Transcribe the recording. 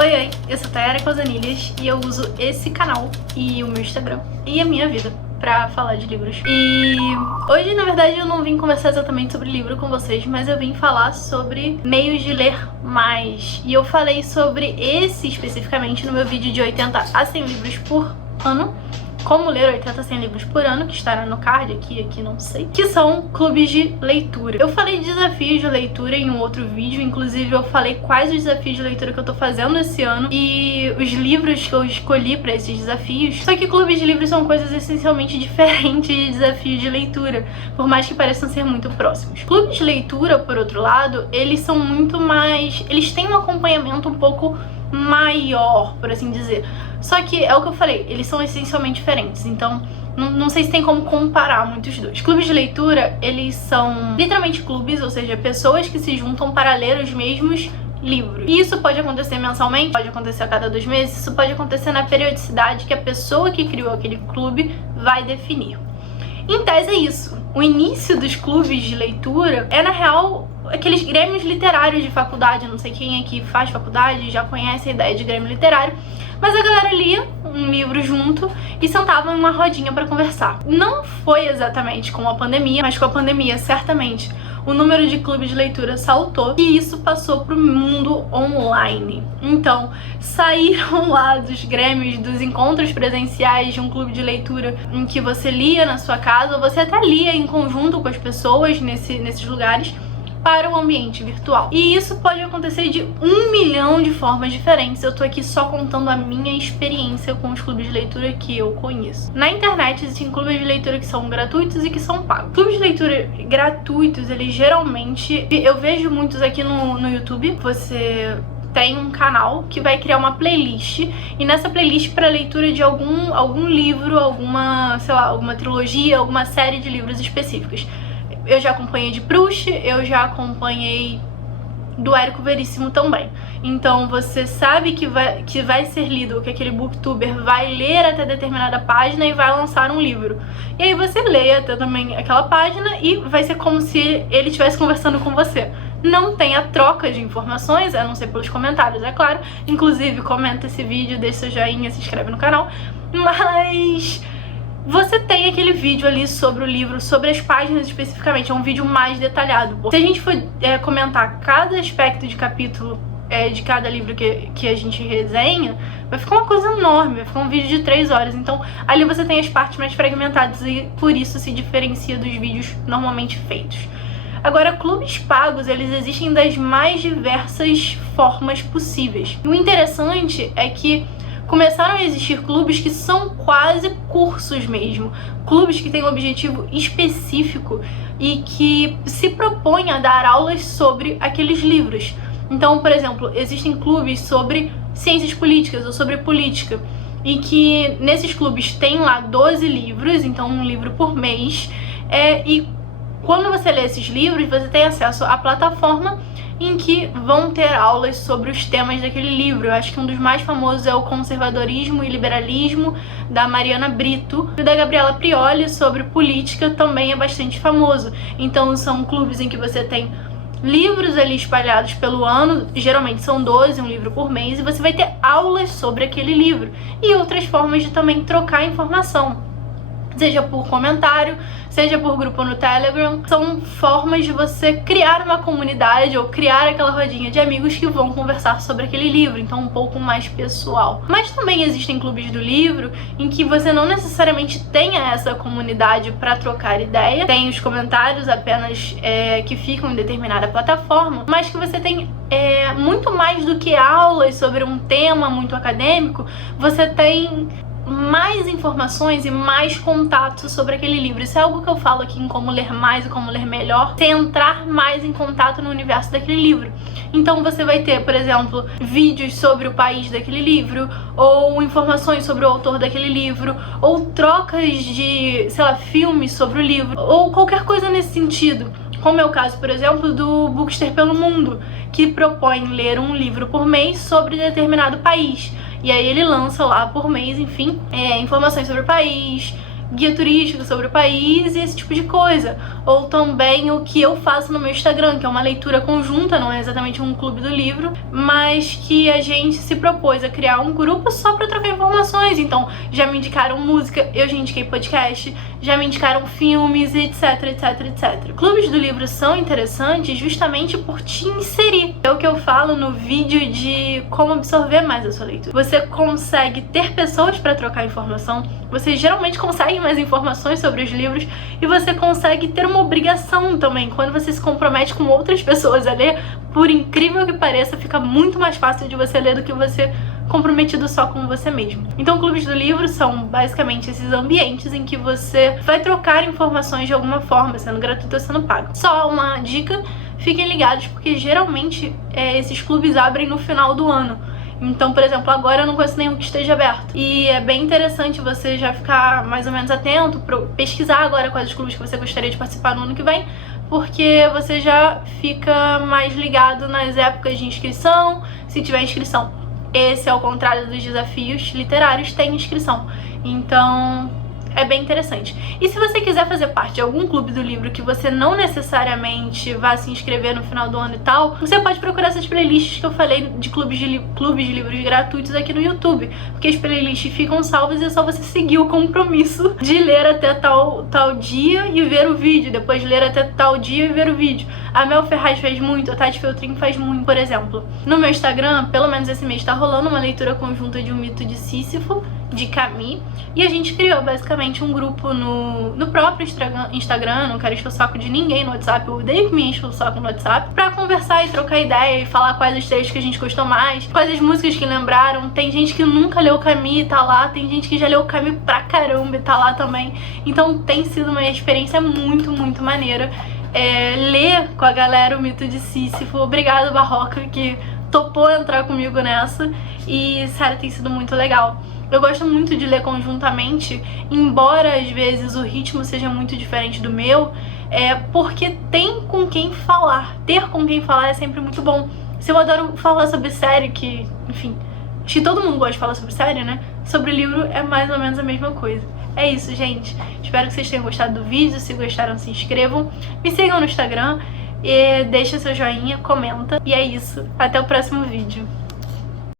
Oi, eu sou Tayara Cosanilhas e eu uso esse canal e o meu Instagram e a minha vida pra falar de livros. E hoje, na verdade, eu não vim conversar exatamente sobre livro com vocês, mas eu vim falar sobre meios de ler mais. E eu falei sobre esse especificamente no meu vídeo de 80 a 100 livros por ano. Como ler 80 a 100 livros por ano, que estará no card aqui não sei, que são clubes de leitura. Eu falei de desafios de leitura em um outro vídeo, inclusive eu falei quais os desafios de leitura que eu tô fazendo esse ano e os livros que eu escolhi pra esses desafios. Só que clubes de livros são coisas essencialmente diferentes de desafios de leitura, por mais que pareçam ser muito próximos. Clubes de leitura, por outro lado, eles são muito mais... eles têm um acompanhamento um pouco maior, por assim dizer. Só que é o que eu falei, eles são essencialmente diferentes, então não sei se tem como comparar muitos dois. Clubes de leitura, eles são literalmente clubes, ou seja, pessoas que se juntam para ler os mesmos livros. E isso pode acontecer mensalmente, pode acontecer a cada 2 meses, isso pode acontecer na periodicidade que a pessoa que criou aquele clube vai definir. Em tese é isso. O início dos clubes de leitura é, na real, aqueles grêmios literários de faculdade. Eu não sei quem aqui faz faculdade já conhece a ideia de grêmio literário, mas a galera lia um livro junto e sentava em uma rodinha pra conversar. Não foi exatamente com a pandemia, mas com a pandemia, certamente, o número de clubes de leitura saltou e isso passou pro mundo online. Então, saíram lá dos grêmios, dos encontros presenciais de um clube de leitura em que você lia na sua casa, ou você até lia em conjunto com as pessoas nesses lugares, para o ambiente virtual. E isso pode acontecer de 1 milhão de formas diferentes. Eu tô aqui só contando a minha experiência com os clubes de leitura que eu conheço. Na internet existem clubes de leitura que são gratuitos e que são pagos. Clubes de leitura gratuitos, eles geralmente... eu vejo muitos aqui no YouTube. Você tem um canal que vai criar uma playlist, e nessa playlist para leitura de algum livro, alguma, sei lá, alguma trilogia, alguma série de livros específicos. Eu já acompanhei de Proust, eu já acompanhei do Érico Veríssimo também. Então você sabe que vai ser lido, que aquele booktuber vai ler até determinada página e vai lançar um livro. E aí você lê até também aquela página e vai ser como se ele estivesse conversando com você. Não tem a troca de informações, a não ser pelos comentários, é claro. Inclusive, comenta esse vídeo, deixa seu joinha, se inscreve no canal. Mas... você tem aquele vídeo ali sobre o livro, sobre as páginas especificamente, é um vídeo mais detalhado. Se a gente for comentar cada aspecto de capítulo de cada livro que a gente resenha, vai ficar uma coisa enorme, vai ficar um vídeo de 3 horas. Então ali você tem as partes mais fragmentadas e por isso se diferencia dos vídeos normalmente feitos. Agora, clubes pagos, eles existem das mais diversas formas possíveis. E o interessante é que começaram a existir clubes que são quase cursos mesmo. Clubes que têm um objetivo específico e que se propõem a dar aulas sobre aqueles livros. Então, por exemplo, existem clubes sobre ciências políticas ou sobre política. E que nesses clubes tem lá 12 livros, então um livro por mês. E quando você lê esses livros, você tem acesso à plataforma em que vão ter aulas sobre os temas daquele livro. Eu acho que um dos mais famosos é o Conservadorismo e Liberalismo, da Mariana Brito, e da Gabriela Prioli sobre política também é bastante famoso. Então são clubes em que você tem livros ali espalhados pelo ano, geralmente são 12, um livro por mês, e você vai ter aulas sobre aquele livro. E outras formas de também trocar informação, seja por comentário, seja por grupo no Telegram. São formas de você criar uma comunidade ou criar aquela rodinha de amigos que vão conversar sobre aquele livro, então um pouco mais pessoal. Mas também existem clubes do livro em que você não necessariamente tenha essa comunidade para trocar ideia, tem os comentários apenas que ficam em determinada plataforma, mas que você tem muito mais do que aulas sobre um tema muito acadêmico. Você tem mais informações e mais contato sobre aquele livro. Isso é algo que eu falo aqui em Como Ler Mais e Como Ler Melhor, você entrar mais em contato no universo daquele livro. Então você vai ter, por exemplo, vídeos sobre o país daquele livro, ou informações sobre o autor daquele livro, ou trocas de, sei lá, filmes sobre o livro, ou qualquer coisa nesse sentido. Como é o caso, por exemplo, do Bookster pelo Mundo, que propõe ler um livro por mês sobre determinado país. E aí ele lança lá por mês, enfim, informações sobre o país, guia turístico sobre o país e esse tipo de coisa. Ou também o que eu faço no meu Instagram, que é uma leitura conjunta, não é exatamente um clube do livro, mas que a gente se propôs a criar um grupo só pra trocar informações. Então, já me indicaram música, eu já indiquei podcast, já me indicaram filmes, etc, etc, etc. Clubes do livro são interessantes justamente por te inserir. É o que eu falo no vídeo de como absorver mais a sua leitura. Você consegue ter pessoas pra trocar informação, você geralmente consegue mais informações sobre os livros e você consegue ter uma obrigação também. Quando você se compromete com outras pessoas a ler, por incrível que pareça, fica muito mais fácil de você ler do que você comprometido só com você mesmo. Então, clubes do livro são basicamente esses ambientes em que você vai trocar informações de alguma forma, sendo gratuito ou sendo pago. Só uma dica, fiquem ligados, porque geralmente esses clubes abrem no final do ano. Então, por exemplo, agora eu não conheço nenhum que esteja aberto. E é bem interessante você já ficar mais ou menos atento, pesquisar agora quais os clubes que você gostaria de participar no ano que vem, porque você já fica mais ligado nas épocas de inscrição, se tiver inscrição. Esse, ao contrário dos desafios literários, tem inscrição. Então, é bem interessante. E se você quiser fazer parte de algum clube do livro que você não necessariamente vá se inscrever no final do ano e tal, você pode procurar essas playlists que eu falei de clubes de livros gratuitos aqui no YouTube, porque as playlists ficam salvas e é só você seguir o compromisso de ler até tal dia e ver o vídeo, depois ler até tal dia e ver o vídeo. A Mel Ferraz faz muito, a Tati Feltrin faz muito, por exemplo. No meu Instagram, pelo menos esse mês, tá rolando uma leitura conjunta de O Mito de Sísifo, de Camus, e a gente criou basicamente um grupo no próprio Instagram, não quero encher o saco de ninguém no WhatsApp, eu odeio que me enche o saco no WhatsApp, pra conversar e trocar ideia e falar quais os trechos que a gente gostou mais, quais as músicas que lembraram. Tem gente que nunca leu Camus e tá lá, tem gente que já leu Camus pra caramba e tá lá também. Então tem sido uma experiência muito, muito maneira. Ler com a galera O Mito de Sísifo. Obrigada, Barroca, que topou entrar comigo nessa, e sério, tem sido muito legal. Eu gosto muito de ler conjuntamente, embora às vezes o ritmo seja muito diferente do meu, porque tem com quem falar. Ter com quem falar é sempre muito bom. Se eu adoro falar sobre série, que, enfim, acho que todo mundo gosta de falar sobre série, né? Sobre livro é mais ou menos a mesma coisa. É isso, gente. Espero que vocês tenham gostado do vídeo. Se gostaram, se inscrevam. Me sigam no Instagram. E deixa seu joinha, comenta. E é isso. Até o próximo vídeo.